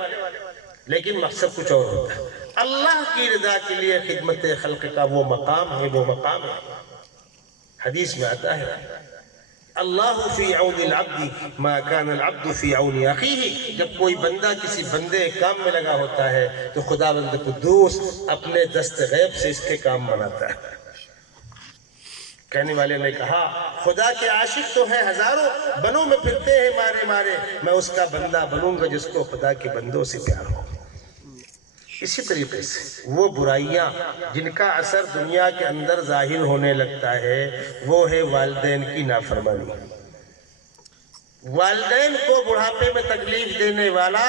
لیکن مقصد کچھ اور ہوتا ہے۔ اللہ کی رضا کے لیے خدمت خلق کا وہ مقام ہے، وہ مقام ہے۔ حدیث میں آتا ہے اللہ فی عون العبد ما کان العبد فی عون اخیہ۔ جب کوئی بندہ کسی بندے کام میں لگا ہوتا ہے تو خدا بند قدوس اپنے دست غیب سے اس کے کام بناتا ہے۔ کہنے والے نے کہا خدا کے عاشق تو ہیں ہزاروں، بنوں میں پھرتے ہیں مارے مارے، میں اس کا بندہ بنوں گا جس کو خدا کے بندوں سے پیار ہو۔ اسی طریقے سے وہ برائیاں جن کا اثر دنیا کے اندر ظاہر ہونے لگتا ہے، وہ ہے والدین کی نافرمانی۔ والدین کو بڑھاپے میں تکلیف دینے والا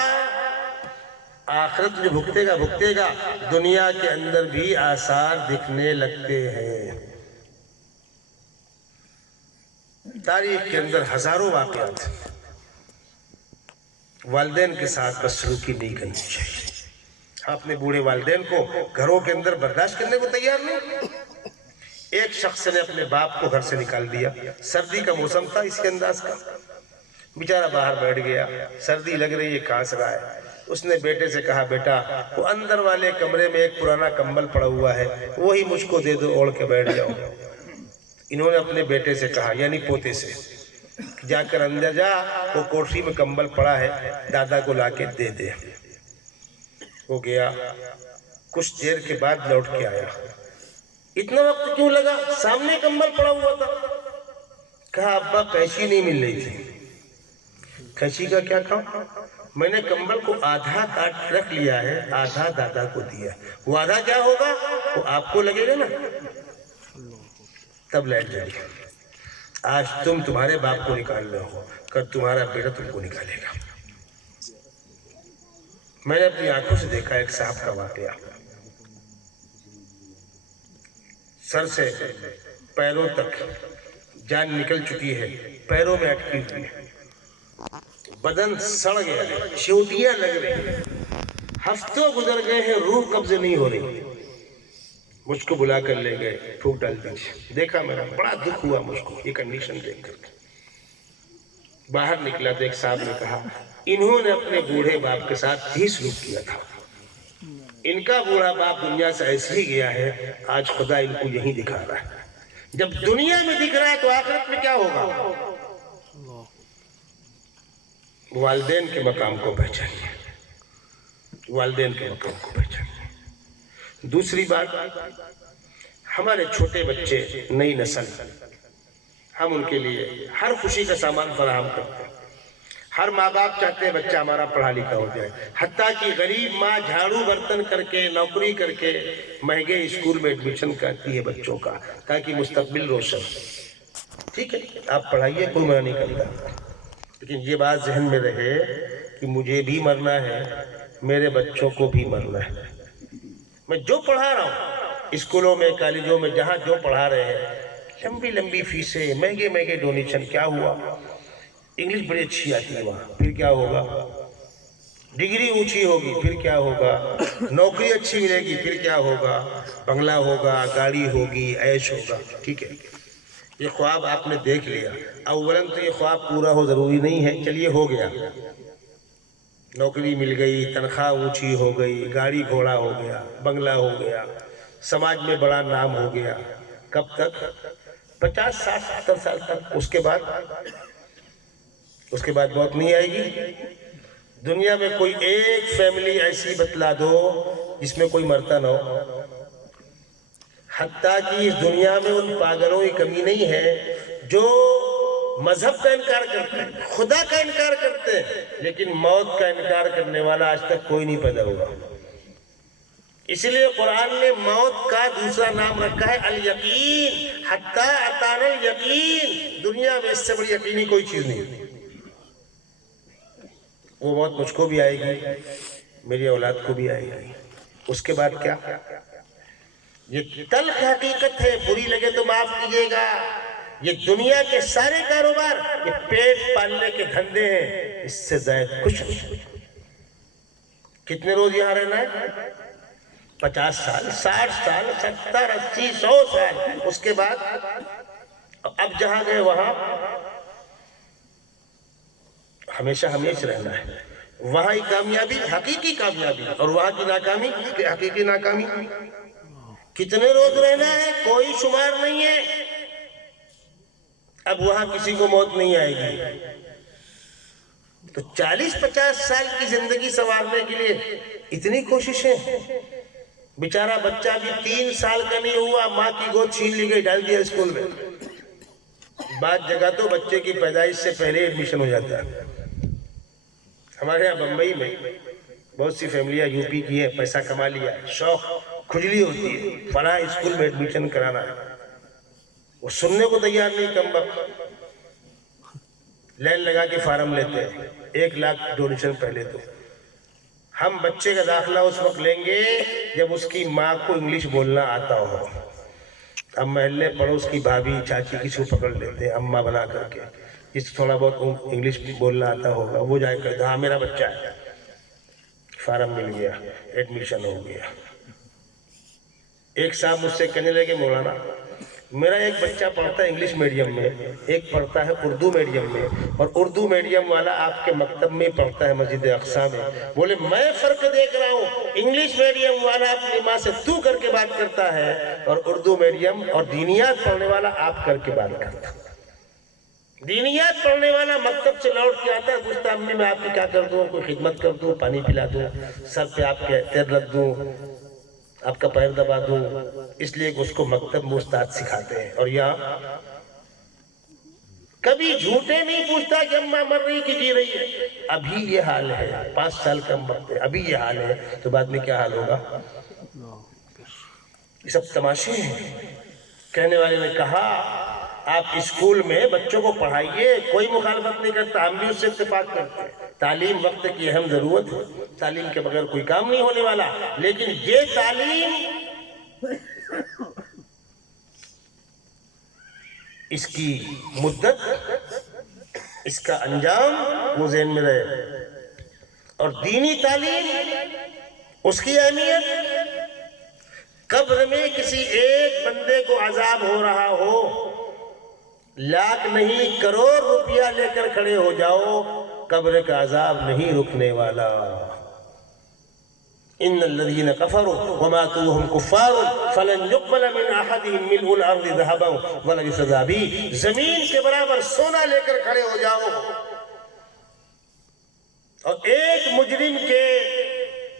آخرت میں بھگتے گا بھگتے گا، دنیا کے اندر بھی آثار دکھنے لگتے ہیں۔ تاریخ کے اندر ہزاروں واقعات، والدین کے ساتھ بدسلوکی نہیں کرنی چاہیے۔ اپنے بوڑھے والدین کو گھروں کے اندر برداشت کرنے کو تیار نہیں۔ ایک شخص نے اپنے باپ کو گھر سے نکال دیا، سردی کا موسم تھا اس کے انداز کا، بیچارہ باہر بیٹھ گیا، سردی لگ رہی ہے، کھانس رہا ہے۔ اس نے بیٹے سے کہا بیٹا وہ اندر والے کمرے میں ایک پرانا کمبل پڑا ہوا ہے، وہی مجھ کو دے دو، اوڑھ کے بیٹھ جاؤ۔ انہوں نے اپنے بیٹے سے کہا، یعنی پوتے سے، جا کر اندر جا، وہ کوٹری میں کمبل پڑا ہے، دادا کو لا کے دے دے۔ وہ گیا، کچھ دیر کے بعد لوٹ کے آیا۔ اتنا وقت کیوں لگا؟ سامنے کمبل پڑا ہوا تھا۔ کہا ابا قینچی نہیں مل رہی تھی۔ قینچی کا کیا کام؟ میں نے کمبل کو آدھا کاٹ رکھ لیا ہے، آدھا دادا کو دیا۔ وہ آدھا کیا ہوگا؟ وہ آپ کو لگے گا نا، تب لائٹ جائے گی۔ آج تم تمہارے باپ کو نکال رہے ہو، کل تمہارا بیٹا تم کو نکالے گا۔ میں نے اپنی آنکھوں سے دیکھا ایک صاحب کا واقعہ، سر سے پیروں تک جان نکل چکی ہے، پیروں میں اٹکی ہوئی ہے، بدن سڑ گیا ہے، چیوٹیاں لگ رہی ہیں، ہفتوں گزر گئے ہیں، روح قبض نہیں ہو رہی۔ مجھ کو بلا کر لے گئے، پھوک ڈال دیجیے۔ دیکھا میرا بڑا دکھ ہوا مجھ کو یہ کنڈیشن دیکھ کر۔ باہر نکلا تو ایک صاحب نے کہا انہوں نے اپنے بوڑھے باپ کے ساتھ ہی سلوک کیا تھا، ان کا بوڑھا باپ دنیا سے ایسے ہی گیا ہے، آج خدا ان کو یہی دکھا رہا ہے۔ جب دنیا میں دکھ رہا ہے تو آخرت میں کیا ہوگا؟ والدین کے مقام کو پہچانیے، والدین کے مقام کو پہچانیے۔ دوسری بات، ہمارے چھوٹے بچے، نئی نسل، ہم ان کے لیے ہر خوشی کا سامان فراہم کرتے ہیں۔ ہر ماں باپ چاہتے ہیں بچہ ہمارا پڑھا لکھا ہو جائے، حتیٰ کہ غریب ماں جھاڑو برتن کر کے، نوکری کر کے مہنگے اسکول میں ایڈمیشن کرتی ہے بچوں کا، تاکہ مستقبل روشن۔ ٹھیک ہے، آپ پڑھائیے، کوئی منع نہیں کرتا، لیکن یہ بات ذہن میں رہے کہ مجھے بھی مرنا ہے، میرے بچوں کو بھی مرنا ہے۔ میں جو پڑھا رہا ہوں اسکولوں میں، کالجوں میں، جہاں جو پڑھا رہے ہیں، لمبی لمبی فیسیں، مہنگے مہنگے ڈونیشن، کیا ہوا؟ انگلش بڑی اچھی آتی ہے وہاں، پھر کیا ہوگا؟ ڈگری اونچی ہوگی، پھر کیا ہوگا؟ نوکری اچھی ملے گی، پھر کیا ہوگا؟ بنگلہ ہوگا، گاڑی ہوگی، عیش ہوگا۔ ٹھیک ہے، یہ خواب آپ نے دیکھ لیا۔ اولاً تو یہ خواب پورا ہو ضروری نہیں ہے، چلیے ہو گیا، نوکری مل گئی، تنخواہ اونچی ہو گئی، گاڑی گھوڑا ہو گیا، بنگلہ ہو گیا، سماج میں بڑا نام ہو گیا۔ کب تک؟ 50 60 70 سال تک۔ اس کے بعد موت نہیں آئے گی۔ دنیا میں کوئی ایک فیملی ایسی بتلا دو جس میں کوئی مرتا نہ ہو۔ حتیٰ کہ اس دنیا میں ان پاگلوں کی کمی نہیں ہے جو مذہب کا انکار کرتے ہیں، خدا کا انکار کرتے ہیں، لیکن موت کا انکار کرنے والا آج تک کوئی نہیں پیدا ہوا۔ اسی لیے قرآن نے موت کا دوسرا نام رکھا ہے الیقین، حتیٰ اتانا الیقین۔ دنیا میں اس سے بڑی یقینی کوئی چیز نہیں۔ وہ موت مجھ کو بھی آئے گی، میری اولاد کو بھی آئے گی۔ اس کے بعد کیا؟ یہ تلخ حقیقت ہے، بری لگے تو معاف کیجیے گا، یہ دنیا کے سارے کاروبار یہ پیٹ پالنے کے دھندے ہیں، اس سے زائد کچھ نہیں۔ کتنے روز یہاں رہنا ہے؟ 50 سال، 60 سال، 70 80 100 سال۔ اس کے بعد اب جہاں گئے وہاں ہمیشہ ہمیشہ رہنا ہے۔ وہاں کی کامیابی حقیقی کامیابی، اور وہاں کی ناکامی حقیقی ناکامی۔ کتنے روز رہنا ہے کوئی شمار نہیں ہے۔ اب وہاں کسی کو موت نہیں آئے گی، تو 40-50 سال کی زندگی سنوارنے کے لیے اتنی کوششیں۔ بیچارہ بچہ بھی 3 سال کا نہیں ہوا، ماں کی گود چھین لی گئی، ڈال دیا اسکول میں۔ بعض جگہ تو بچے کی پیدائش سے پہلے ایڈمیشن ہو جاتا ہے۔ ہمارے یہاں بمبئی میں بہت سی فیملیاں یو پی کی ہیں، پیسہ کما لیا، شوق کھجلی ہوتی ہے، فلاں اسکول میں ایڈمیشن کرانا ہے، وہ سننے کو تیار نہیں، کم وقت لائن لگا کے فارم لیتے ہیں، 1 لاکھ ڈونیشن پہلے تو۔ ہم بچے کا داخلہ اس وقت لیں گے جب اس کی ماں کو انگلش بولنا آتا ہو۔ اب محلے پڑوس کی بھابھی چاچی کسی کو پکڑ لیتے ہیں اماں بنا کر کے، جس کو تھوڑا بہت انگلش بولنا آتا ہوگا وہ جائے کر ہاں میرا بچہ ہے، فارم مل گیا، ایڈمیشن ہو گیا۔ ایک صاحب مجھ سے کہنے لگے مولانا میرا ایک بچہ پڑھتا ہے انگلش میڈیم میں، ایک پڑھتا ہے اردو میڈیم میں، اور اردو میڈیم والا آپ کے مکتب میں پڑھتا ہے مسجد اقصیٰ میں۔ بولے میں فرق دیکھ رہا ہوں، انگلش میڈیم والا اپنی ماں سے تو کر کے بات کرتا ہے، اور اردو میڈیم اور دینیات پڑھنے والا آپ کر کے بات کرتا ہے۔ دینیات پڑھنے والا مکتب سے لوٹ کے آتا ہے، پوچھتا امی میں آپ کی کیا کر دوں، کوئی خدمت کر دوں، پانی پلا دوں، سر پہ آپ کے تیر رکھ دوں، آپ کا پیر دبا دوں، اس لیے کہ اس کو مکتب میں استاد سکھاتے ہیں۔ اور یہاں کبھی جھوٹے نہیں پوچھتا کہ اماں مر رہی کہ جی رہی ہے، ابھی یہ حال ہے، 5 سال کم وقت ہے، ابھی یہ حال ہے تو بعد میں کیا حال ہوگا؟ یہ سب تماشے ہیں۔ کہنے والے نے کہا آپ اسکول میں بچوں کو پڑھائیے، کوئی مخالفت نہیں کرتا، ہم بھی اس سے اتفاق کرتے ہیں، تعلیم وقت کی اہم ضرورت ہے، تعلیم کے بغیر کوئی کام نہیں ہونے والا، لیکن یہ تعلیم اس کی مدت، اس کا انجام وہ ذہن میں رہے، اور دینی تعلیم اس کی اہمیت، قبر میں کسی ایک بندے کو عذاب ہو رہا ہو، لاکھ نہیں کروڑ روپیہ لے کر کھڑے ہو جاؤ، قبر کا عذاب نہیں رکنے والا۔ ان الذين كفروا وماتوا وهم كفار فلن يقبل من احدهم ملء الارض ذهبا ولا يفضى به، زمین کے برابر سونا لے کر کھڑے ہو جاؤ، اور ایک مجرم کے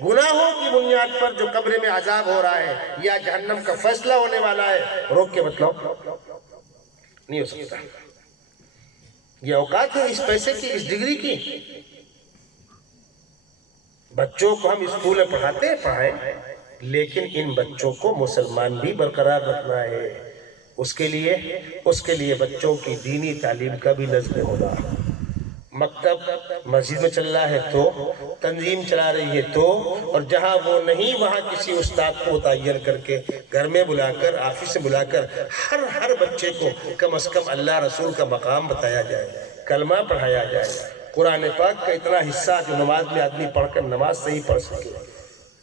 گناہوں کی بنیاد پر جو قبر میں عذاب ہو رہا ہے یا جہنم کا فیصلہ ہونے والا ہے، روک کے بتلاؤ، نہیں ہو سکتا۔ یہ اوقات ہے اس پیسے کی، اس ڈگری کی۔ بچوں کو ہم اسکول میں پڑھاتے ہیں، پڑھائیں، لیکن ان بچوں کو مسلمان بھی برقرار رکھنا ہے، اس کے لیے بچوں کی دینی تعلیم کا بھی نظم ہونا۔ مکتب مسجد میں چل رہا ہے تو، تنظیم چلا رہی ہے تو، اور جہاں وہ نہیں وہاں کسی استاد کو متعین کر کے گھر میں بلا کر، آفس سے بلا کر ہر بچے کو کم از کم اللہ رسول کا مقام بتایا جائے، کلمہ پڑھایا جائے، قرآن پاک کا اتنا حصہ جو نماز میں آدمی پڑھ کر نماز صحیح پڑھ سکے،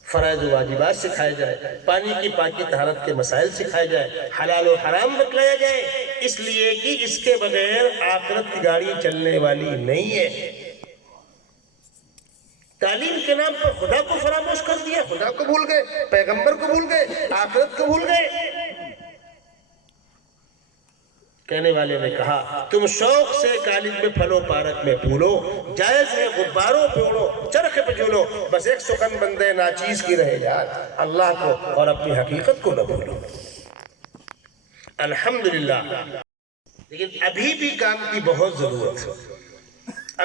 فرائض و واجبات سکھائے جائے، پانی کی پاکی طہارت کے مسائل سکھائے جائے، حلال و حرام بتلایا جائے، اس لیے کہ اس کے بغیر آخرت کی گاڑی چلنے والی نہیں ہے۔ تعلیم کے نام پر خدا کو فراموش کر دیا، خدا کو بھول گئے، پیغمبر کو بھول گئے، آخرت کو بھول گئے۔ کہنے والے نے کہا تم شوق سے کالج میں پھلو پارک میں پھولو، جائز ہے غباروں پہ اڑو، چرخ پہ جھولو، بس ایک سخن بندے ناچیز کی رہے یار، اللہ کو اور اپنی حقیقت کو نہ بھولو۔ الحمدللہ، لیکن ابھی بھی کام کی بہت ضرورت ہے،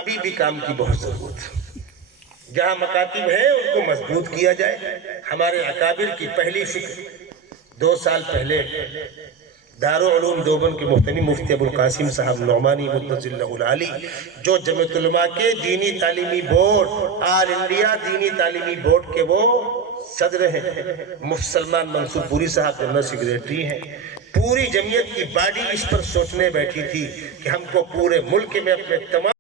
ابھی بھی کام کی بہت ضرورت ہے۔ جہاں مکاتب ہیں ان کو مضبوط کیا جائے۔ ہمارے اکابر کی پہلی فکر 2 سال پہلے دارالعلوم دیوبند کے محتمی مفتی ابوالقاسم صاحب نعمانی مدثر اللہ العالی، جو جمعیت علماء کے دینی تعلیمی بورڈ، آل انڈیا دینی تعلیمی بورڈ کے وہ صدر ہیں، مفتی سلمان منصور پوری صاحب جنرل سیکریٹری ہیں، پوری جمعیت کی باڈی اس پر سوچنے بیٹھی تھی کہ ہم کو پورے ملک میں اپنے تمام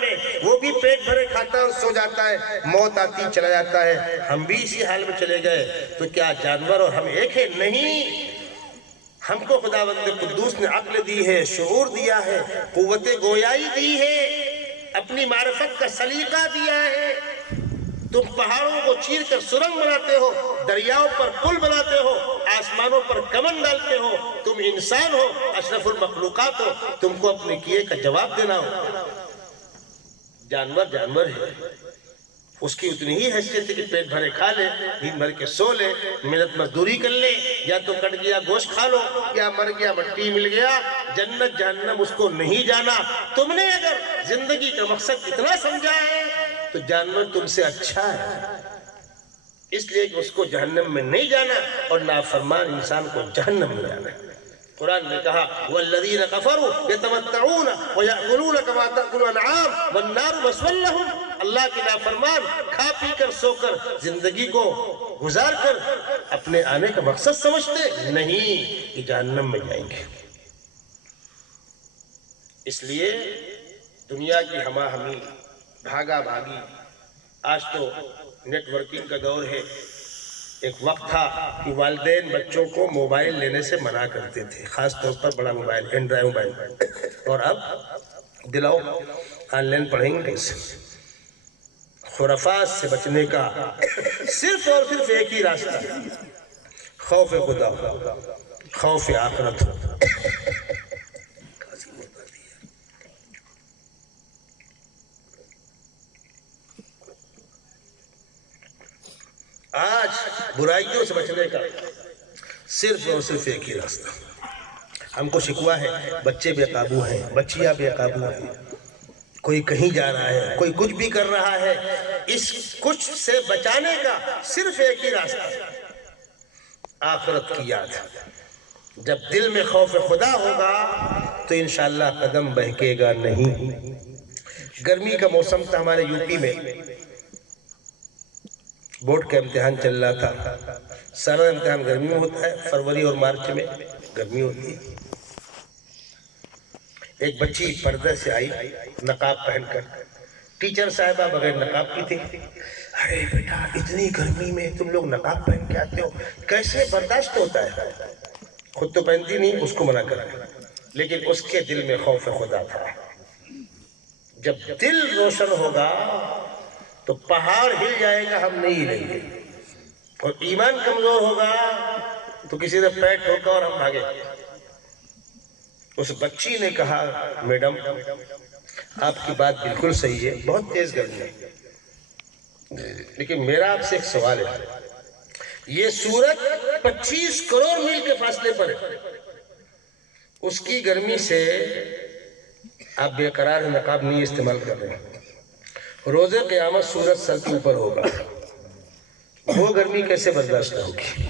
میں، وہ بھی پیٹ بھرے کھاتا اور سو جاتا ہے، موت آتی چلا جاتا ہے، ہم بھی اسی حال میں چلے گئے تو کیا جانور اور ہم ایک ہیں؟ نہیں، ہم کو خداوند قدوس نے عقل دی ہے، شعور دیا ہے، قوت گویائی دی ہے، اپنی معرفت کا سلیقہ دیا ہے۔ تم پہاڑوں کو چیر کر سرنگ بناتے ہو، دریاؤں پر پل بناتے ہو، آسمانوں پر کمن ڈالتے ہو، تم انسان ہو، اشرف المخلوقات ہو، تم کو اپنے کیے کا جواب دینا ہو۔ جانور جانور ہے، اس کی اتنی ہی حیثیت ہے کہ پیٹ بھرے کھا لے، دن بھر کے سو لے، محنت مزدوری کر لے، یا تو کٹ گیا گوشت کھا لو، یا مر گیا مٹی مل گیا، جنت جہنم اس کو نہیں جانا۔ تم نے اگر زندگی کا مقصد اتنا سمجھا ہے تو جانور تم سے اچھا ہے، اس لیے کہ اس کو جہنم میں نہیں جانا اور نافرمان انسان کو جہنم میں جانا ہے۔ قرآن نے کہا والذین کفروا یتمتعون ویأکلون کما تأکل الانعام والنار مثوی لهم، اللہ کے نافرمان کھا پی کر سو کر زندگی کو گزار کر اپنے آنے کا مقصد سمجھتے نہیں کہ جہنم میں جائیں گے۔ اس لیے دنیا کی ہما ہمی، بھاگا بھاگی، آج تو نیٹ ورکنگ کا دور ہے، ایک وقت تھا کہ والدین بچوں کو موبائل لینے سے منع کرتے تھے، خاص طور پر بڑا موبائل، اینڈرائیڈ موبائل، اور اب دلاؤ آن لائن پڑھیں گے کیسے؟ خرافات سے بچنے کا صرف اور صرف ایک ہی راستہ، خوف خدا، خوف آخرت۔ آج برائیوں سے بچنے کا صرف اور صرف ایک ہی راستہ. ہم کو شکوہ ہے بچے بے قابو ہیں، بچیاں بے قابو ہیں، کوئی کہیں جا رہا ہے، کوئی کچھ بھی کر رہا ہے. اس کچھ سے بچانے کا صرف ایک ہی راستہ ہے، آخرت کی یاد. جب دل میں خوف خدا ہوگا تو انشاءاللہ قدم بہکے گا نہیں. گرمی کا موسم تھا ہمارے یو پی میں، بورڈ کا امتحان چل رہا تھا. سارا امتحان گرمی میں ہوتا ہے، فروری اور مارچ میں گرمی ہوتی ہے. ایک بچی پردہ سے آئی نقاب پہن کر، ٹیچر صاحبہ بغیر نقاب کی تھی. ارے بیٹا اتنی گرمی میں تم لوگ نقاب پہن کے آتے ہو، کیسے برداشت ہوتا ہے؟ خود تو پہنتی نہیں، اس کو منع کر، لیکن اس کے دل میں خوف خدا تھا. جب دل روشن ہوگا تو پہاڑ ہل جائے گا، ہم نہیں ہلیں گے. اور ایمان کمزور ہوگا تو کسی نے پیر ٹھوکا اور ہم بھاگے. اس بچی نے کہا میڈم آپ کی بات بالکل صحیح ہے، بہت تیز گرمی ہے، لیکن میرا آپ سے ایک سوال ہے. یہ سورج 25 کروڑ میل کے فاصلے پر ہے، اس کی گرمی سے آپ بے قرار نقاب نہیں استعمال کر رہے ہیں. روز قیامت سورج سر کے اوپر ہوگا، وہ گرمی کیسے برداشت ہوگی؟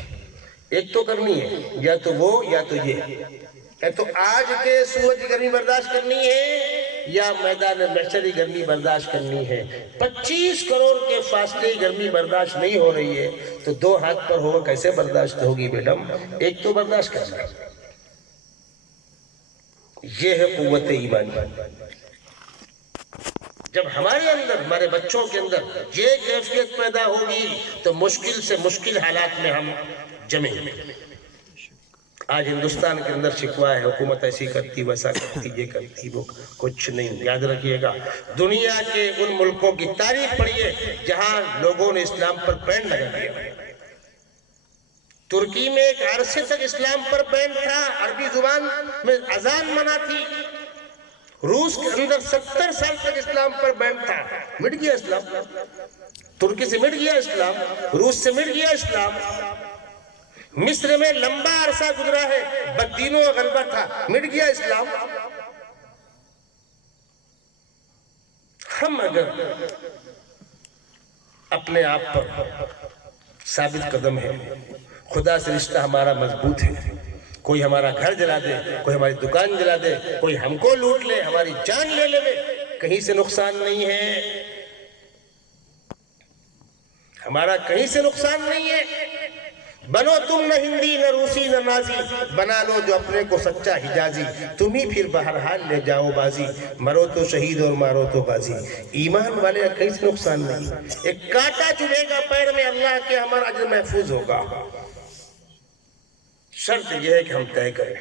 ایک تو کرنی ہے، یا تو وہ یا تو یہ. تو آج کے سورج کی گرمی برداشت کرنی ہے یا میدان محشر کی گرمی برداشت کرنی ہے. 25 کروڑ کے فاصلے کی گرمی برداشت نہیں ہو رہی ہے تو دو ہاتھ پر ہوگا کیسے برداشت ہوگی میڈم؟ ایک تو برداشت کرنا. یہ ہے قوت ایمانی. جب ہمارے اندر، ہمارے بچوں کے اندر یہ کیفیت پیدا ہوگی تو مشکل سے مشکل حالات میں ہم جمیں گے. آج ہندوستان کے اندر شکوہ ہے حکومت ایسی کرتی ویسا کرتی یہ کرتی وہ، کچھ نہیں. یاد رکھیے گا دنیا کے ان ملکوں کی تاریخ پڑھیے جہاں لوگوں نے اسلام پر بین لگا دیا. ترکی میں ایک عرصے تک اسلام پر بین تھا، عربی زبان میں اذان منع تھی. روس کے اندر 70 سال تک اسلام پر بین تھا، مٹ گیا اسلام. ترکی سے مٹ گیا اسلام، روس سے مٹ گیا اسلام. مصر میں لمبا عرصہ گزرا ہے، بدینوں کا غلبہ تھا، مٹ گیا اسلام. ہم اگر اپنے آپ پر ثابت قدم ہیں، خدا سے رشتہ ہمارا مضبوط ہے، کوئی ہمارا گھر جلا دے، کوئی ہماری دکان جلا دے، کوئی ہم کو لوٹ لے، ہماری جان لے لے، کہیں سے نقصان نہیں ہے. ہمارا کہیں سے نقصان نہیں ہے. بنو تم نہ ہندی نہ روسی نہ نازی، بنا لو جو اپنے کو سچا حجازی، تم ہی پھر بہرحال لے جاؤ بازی، مرو تو شہید اور مارو تو بازی. ایمان والے کہیں سے نقصان نہیں. ایک کانٹا چبھے گا پیر میں، اللہ کے ہمارا اجر محفوظ ہوگا. شرط یہ ہے کہ ہم طے کریں.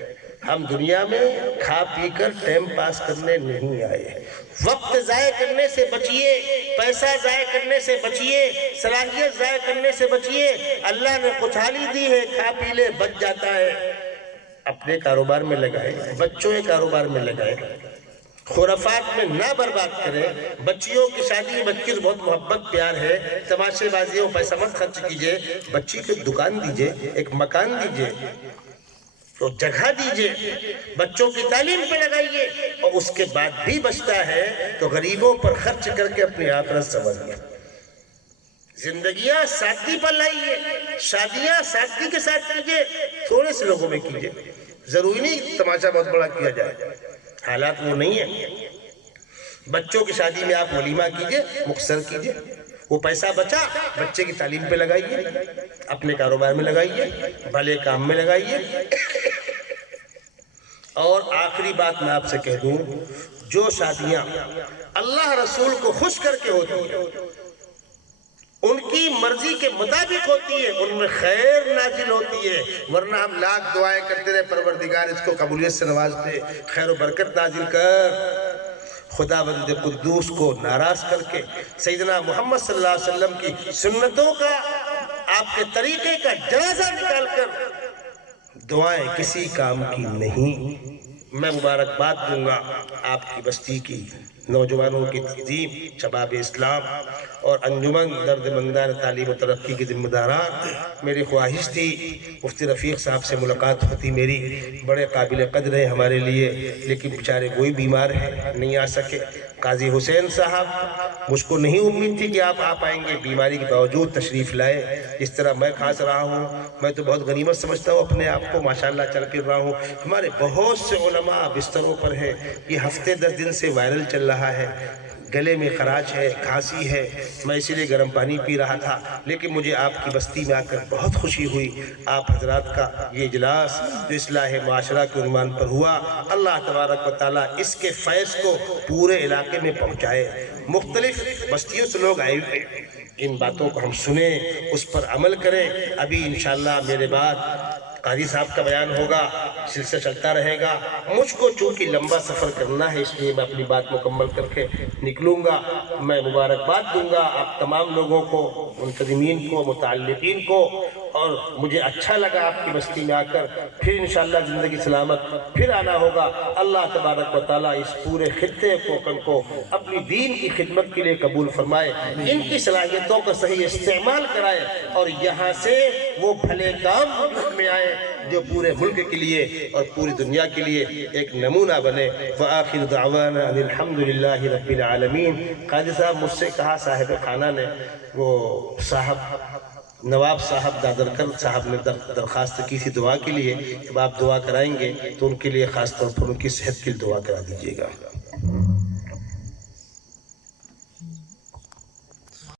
ہم دنیا میں کھا پی کر ٹائم پاس کرنے نہیں آئے. وقت ضائع کرنے سے بچیے، پیسہ ضائع کرنے سے بچیے، صلاحیت ضائع کرنے سے بچیے. اللہ نے خوشحالی دی ہے، کھا پی لے بچ جاتا ہے. اپنے کاروبار میں لگائے، بچوں کے کاروبار میں لگائے، خرافات میں نہ برباد کریں. بچیوں کی شادی، بچی سے بہت محبت پیار ہے، تماشے بازیوں پیسہ مت خرچ کیجئے. بچی کو دکان دیجئے، ایک مکان دیجئے، تو جگہ دیجئے، بچوں کی تعلیم پہ لگائیے. اور اس کے بعد بھی بچتا ہے تو غریبوں پر خرچ کر کے اپنی آخرت سنوریے. زندگیاں سادگی پر لائیے، شادیاں سادگی کے ساتھ کیجئے، تھوڑے سے لوگوں میں کیجئے. ضروری نہیں تماشا بہت بڑا کیا جائے، حالات وہ نہیں ہیں. بچوں کی شادی میں آپ ولیمہ کیجئے، مختصر کیجئے. وہ پیسہ بچا بچے کی تعلیم پہ لگائیے، اپنے کاروبار میں لگائیے، بھلے کام میں لگائیے. اور آخری بات میں آپ سے کہہ دوں، جو شادیاں اللہ رسول کو خوش کر کے ہوتی ہیں، ان کی مرضی کے مطابق ہوتی ہے، ان میں خیر نازل ہوتی ہے. ورنہ ہم لاکھ دعائیں کرتے رہے پروردگار اس کو قبولیت سے نواز دے، خیر و برکت نازل کر. خداوند قدوس کو ناراض کر کے سیدنا محمد صلی اللہ علیہ وسلم کی سنتوں کا، آپ کے طریقے کا جنازہ نکال کر دعائیں کسی کام کی نہیں. میں مبارکباد دوں گا آپ کی بستی کی نوجوانوں کی تنظیم شباب اسلام اور انجمن درد مندان تعلیم و ترقی کے ذمہ داران، میری خواہش تھی مفتی رفیق صاحب سے ملاقات ہوتی میری، بڑے قابل قدر ہیں ہمارے لیے، لیکن بیچارے وہی بیمار ہیں، نہیں آ سکے۔ قاضی حسین صاحب، مجھ کو نہیں امید تھی کہ آپ آ پائیں گے، بیماری کے باوجود تشریف لائے۔ اس طرح میں کھانس رہا ہوں، میں تو بہت غنیمت سمجھتا ہوں اپنے آپ کو، ماشاءاللہ چل پھر رہا ہوں۔ ہمارے بہت سے علماء بستروں پر ہیں، یہ ہفتے 10 دن سے وائرل چل رہا ہے، گلے میں خراش ہے، کھانسی ہے، میں اسی لیے گرم پانی پی رہا تھا، لیکن مجھے آپ کی بستی میں آ کر بہت خوشی ہوئی۔ آپ حضرات کا یہ اجلاس جو اصلاح معاشرہ کے عنوان پر ہوا، اللہ تبارک و تعالیٰ اس کے فیض کو پورے علاقے میں پہنچائے۔ مختلف بستیوں سے لوگ آئے ہوئے، ان باتوں کو ہم سنیں، اس پر عمل کریں۔ ابھی انشاءاللہ میرے بعد قاضی صاحب کا بیان ہوگا، سلسلہ چلتا رہے گا۔ مجھ کو چونکہ لمبا سفر کرنا ہے، اس لیے میں اپنی بات مکمل کر کے نکلوں گا۔ میں مبارکباد دوں گا آپ تمام لوگوں کو، منتظمین کو، متعلقین کو، اور مجھے اچھا لگا آپ کی بستی میں آ کر۔ پھر انشاءاللہ زندگی سلامت پھر آنا ہوگا۔ اللہ تبارک و تعالیٰ اس پورے خطے کو اپنی دین کی خدمت کے لیے قبول فرمائے، ان کی صلاحیتوں کا صحیح استعمال کرائے، اور یہاں سے وہ بھلے کام میں آئے جو پورے ملک کے لیے اور پوری دنیا کے لیے ایک نمونہ بنے۔ وآخر دعوانا ان الحمدللہ رب العالمین۔ قاضی صاحب مجھ سے کہا، صاحب خانہ نے، وہ صاحب نواب صاحب دادرکر صاحب نے درخواست کی تھی دعا کے لیے، جب آپ دعا کرائیں گے تو ان کے لیے خاص طور پر ان کی صحت کی دعا کرا دیجیے گا۔